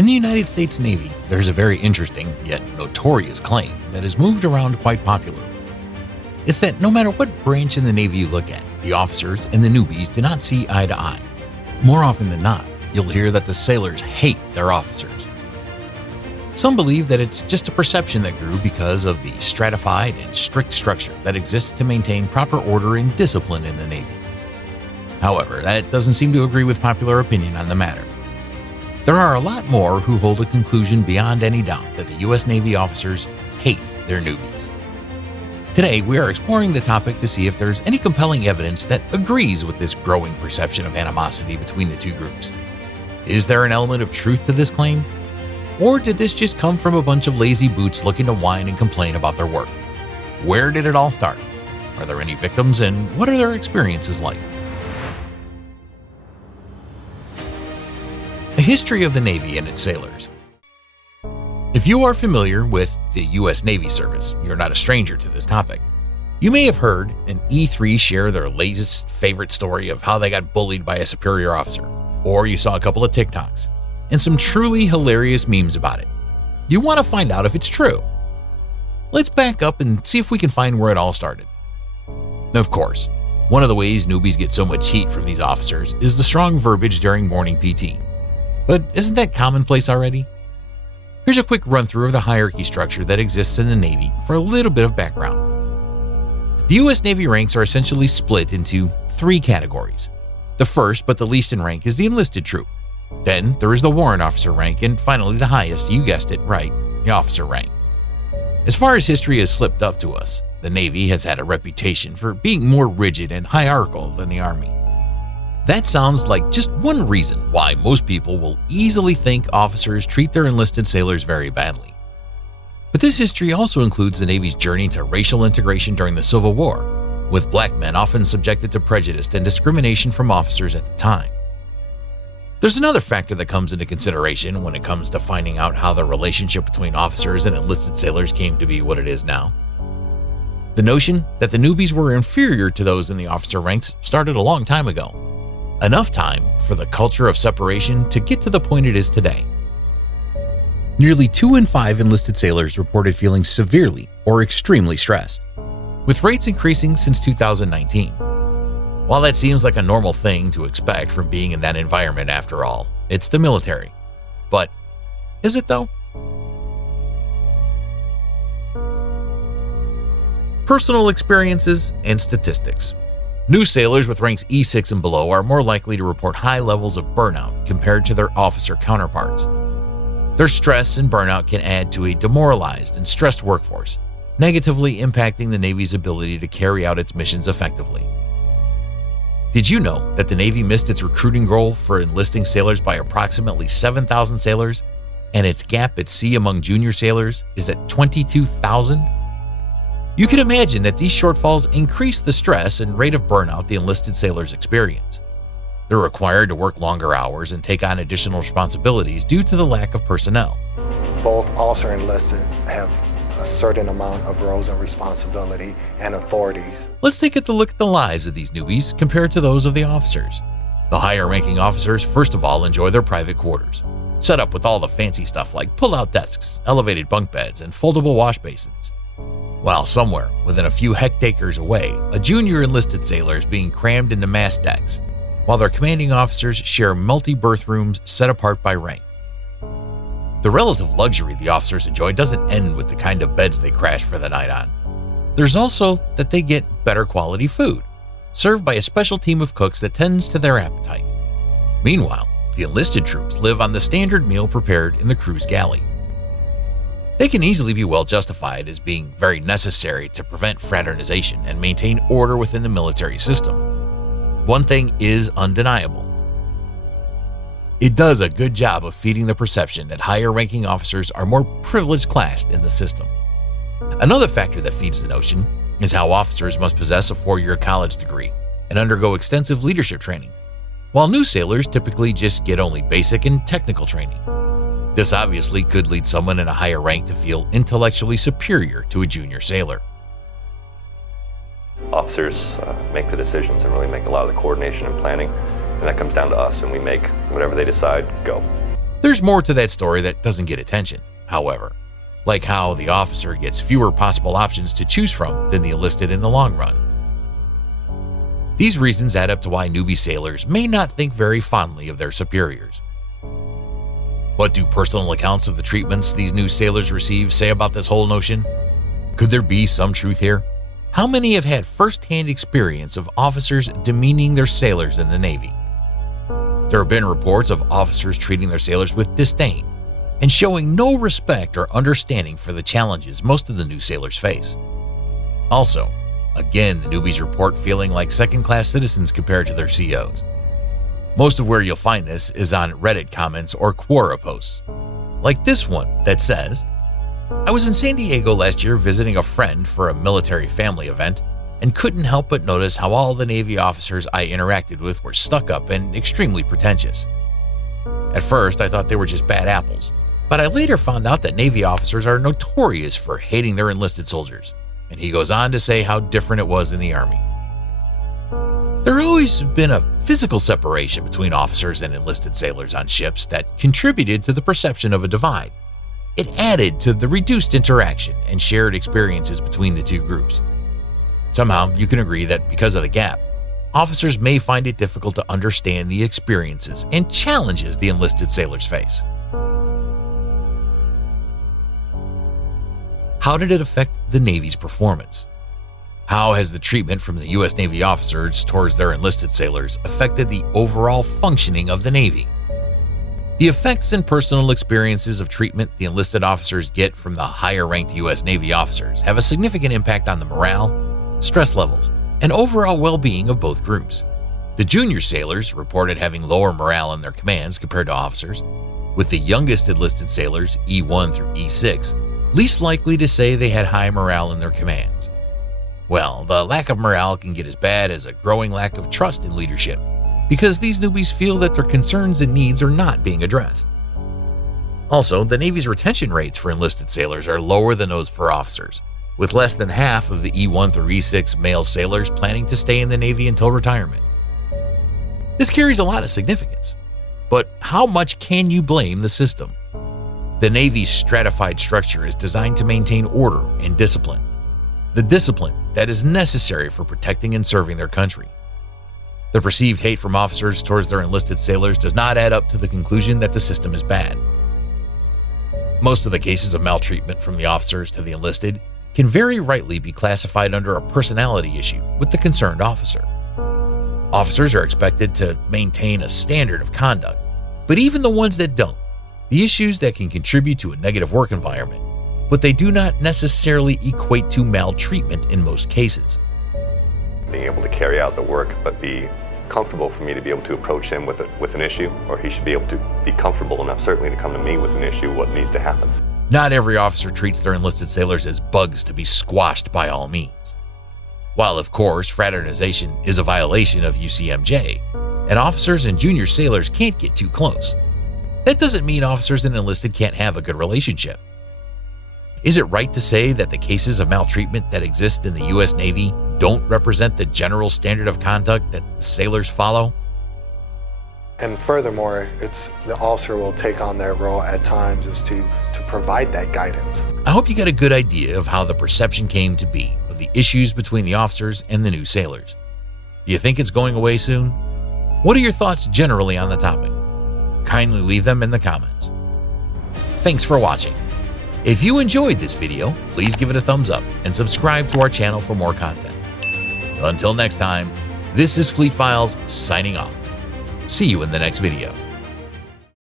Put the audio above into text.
In the United States Navy, there's a very interesting, yet notorious claim that has moved around quite popularly. It's that no matter what branch in the Navy you look at, the officers and the newbies do not see eye to eye. More often than not, you'll hear that the sailors hate their officers. Some believe that it's just a perception that grew because of the stratified and strict structure that exists to maintain proper order and discipline in the Navy. However, that doesn't seem to agree with popular opinion on the matter. There are a lot more who hold a conclusion beyond any doubt that the U.S. Navy officers hate their newbies. Today, we are exploring the topic to see if there's any compelling evidence that agrees with this growing perception of animosity between the two groups. Is there an element of truth to this claim? Or did this just come from a bunch of lazy boots looking to whine and complain about their work? Where did it all start? Are there any victims, and what are their experiences like? A history of the Navy and its sailors. If you are familiar with the U.S. Navy service, you're not a stranger to this topic. You may have heard an E3 share their latest favorite story of how they got bullied by a superior officer, or you saw a couple of TikToks and some truly hilarious memes about it. You want to find out if it's true. Let's back up and see if we can find where it all started. Of course, one of the ways newbies get so much heat from these officers is the strong verbiage during morning PT. But isn't that commonplace already? Here's a quick run-through of the hierarchy structure that exists in the Navy for a little bit of background. The U.S. Navy ranks are essentially split into three categories. The first, but the least in rank, is the enlisted troop. Then there is the warrant officer rank, and finally the highest, you guessed it right, the officer rank. As far as history has slipped up to us, the Navy has had a reputation for being more rigid and hierarchical than the Army. That sounds like just one reason why most people will easily think officers treat their enlisted sailors very badly. But this history also includes the Navy's journey to racial integration during the Civil War, with black men often subjected to prejudice and discrimination from officers at the time. There's another factor that comes into consideration when it comes to finding out how the relationship between officers and enlisted sailors came to be what it is now. The notion that the newbies were inferior to those in the officer ranks started a long time ago. Enough time for the culture of separation to get to the point it is today. Nearly 2 in 5 enlisted sailors reported feeling severely or extremely stressed, with rates increasing since 2019. While that seems like a normal thing to expect from being in that environment after all, it's the military. But is it though? Personal experiences and statistics. New sailors with ranks E6 and below are more likely to report high levels of burnout compared to their officer counterparts. Their stress and burnout can add to a demoralized and stressed workforce, negatively impacting the Navy's ability to carry out its missions effectively. Did you know that the Navy missed its recruiting goal for enlisting sailors by approximately 7,000 sailors, and its gap at sea among junior sailors is at 22,000? You can imagine that these shortfalls increase the stress and rate of burnout the enlisted sailors experience. They're required to work longer hours and take on additional responsibilities due to the lack of personnel. Both officer and enlisted have a certain amount of roles and responsibility and authorities. Let's take a look at the lives of these newbies compared to those of the officers. The higher-ranking officers first of all enjoy their private quarters, set up with all the fancy stuff like pull-out desks, elevated bunk beds, and foldable wash basins. While somewhere within a few hectares away, a junior enlisted sailor is being crammed into mast decks, while their commanding officers share multi-berth rooms set apart by rank. The relative luxury the officers enjoy doesn't end with the kind of beds they crash for the night on. There's also that they get better quality food, served by a special team of cooks that tends to their appetite. Meanwhile, the enlisted troops live on the standard meal prepared in the crew's galley. They can easily be well justified as being very necessary to prevent fraternization and maintain order within the military system. One thing is undeniable. It does a good job of feeding the perception that higher-ranking officers are more privileged classed in the system. Another factor that feeds the notion is how officers must possess a 4-year college degree and undergo extensive leadership training, while new sailors typically just get only basic and technical training. This obviously could lead someone in a higher rank to feel intellectually superior to a junior sailor. Officers make the decisions and really make a lot of the coordination and planning, and that comes down to us, and we make whatever they decide go. There's more to that story that doesn't get attention, however, like how the officer gets fewer possible options to choose from than the enlisted in the long run. These reasons add up to why newbie sailors may not think very fondly of their superiors. What do personal accounts of the treatments these new sailors receive say about this whole notion? Could there be some truth here? How many have had first-hand experience of officers demeaning their sailors in the Navy? There have been reports of officers treating their sailors with disdain and showing no respect or understanding for the challenges most of the new sailors face. Also, again, the newbies report feeling like second-class citizens compared to their COs. Most of where you'll find this is on Reddit comments or Quora posts, like this one that says, "I was in San Diego last year visiting a friend for a military family event and couldn't help but notice how all the Navy officers I interacted with were stuck up and extremely pretentious. At first, I thought they were just bad apples, but I later found out that Navy officers are notorious for hating their enlisted soldiers." And he goes on to say how different it was in the Army. There has always been a physical separation between officers and enlisted sailors on ships that contributed to the perception of a divide. It added to the reduced interaction and shared experiences between the two groups. Somehow, you can agree that because of the gap, officers may find it difficult to understand the experiences and challenges the enlisted sailors face. How did it affect the Navy's performance? How has the treatment from the U.S. Navy officers towards their enlisted sailors affected the overall functioning of the Navy? The effects and personal experiences of treatment the enlisted officers get from the higher-ranked U.S. Navy officers have a significant impact on the morale, stress levels, and overall well-being of both groups. The junior sailors reported having lower morale in their commands compared to officers, with the youngest enlisted sailors, E1 through E6, least likely to say they had high morale in their commands. Well, the lack of morale can get as bad as a growing lack of trust in leadership, because these newbies feel that their concerns and needs are not being addressed. Also, the Navy's retention rates for enlisted sailors are lower than those for officers, with less than half of the E1 through E6 male sailors planning to stay in the Navy until retirement. This carries a lot of significance, but how much can you blame the system? The Navy's stratified structure is designed to maintain order and discipline, the discipline that is necessary for protecting and serving their country. The perceived hate from officers towards their enlisted sailors does not add up to the conclusion that the system is bad. Most of the cases of maltreatment from the officers to the enlisted can very rightly be classified under a personality issue with the concerned officer. Officers are expected to maintain a standard of conduct, but even the ones that don't, the issues that can contribute to a negative work environment, but they do not necessarily equate to maltreatment in most cases. Being able to carry out the work, but be comfortable for me to be able to approach him with an issue, or he should be able to be comfortable enough certainly to come to me with an issue, what needs to happen. Not every officer treats their enlisted sailors as bugs to be squashed by all means. While of course fraternization is a violation of UCMJ, and officers and junior sailors can't get too close, that doesn't mean officers and enlisted can't have a good relationship. Is it right to say that the cases of maltreatment that exist in the U.S. Navy don't represent the general standard of conduct that the sailors follow? And furthermore, the officer will take on that role at times is to provide that guidance. I hope you got a good idea of how the perception came to be of the issues between the officers and the new sailors. Do you think it's going away soon? What are your thoughts generally on the topic? Kindly leave them in the comments. Thanks for watching. If you enjoyed this video, please give it a thumbs up and subscribe to our channel for more content. Until next time, this is Fleet Files signing off. See you in the next video.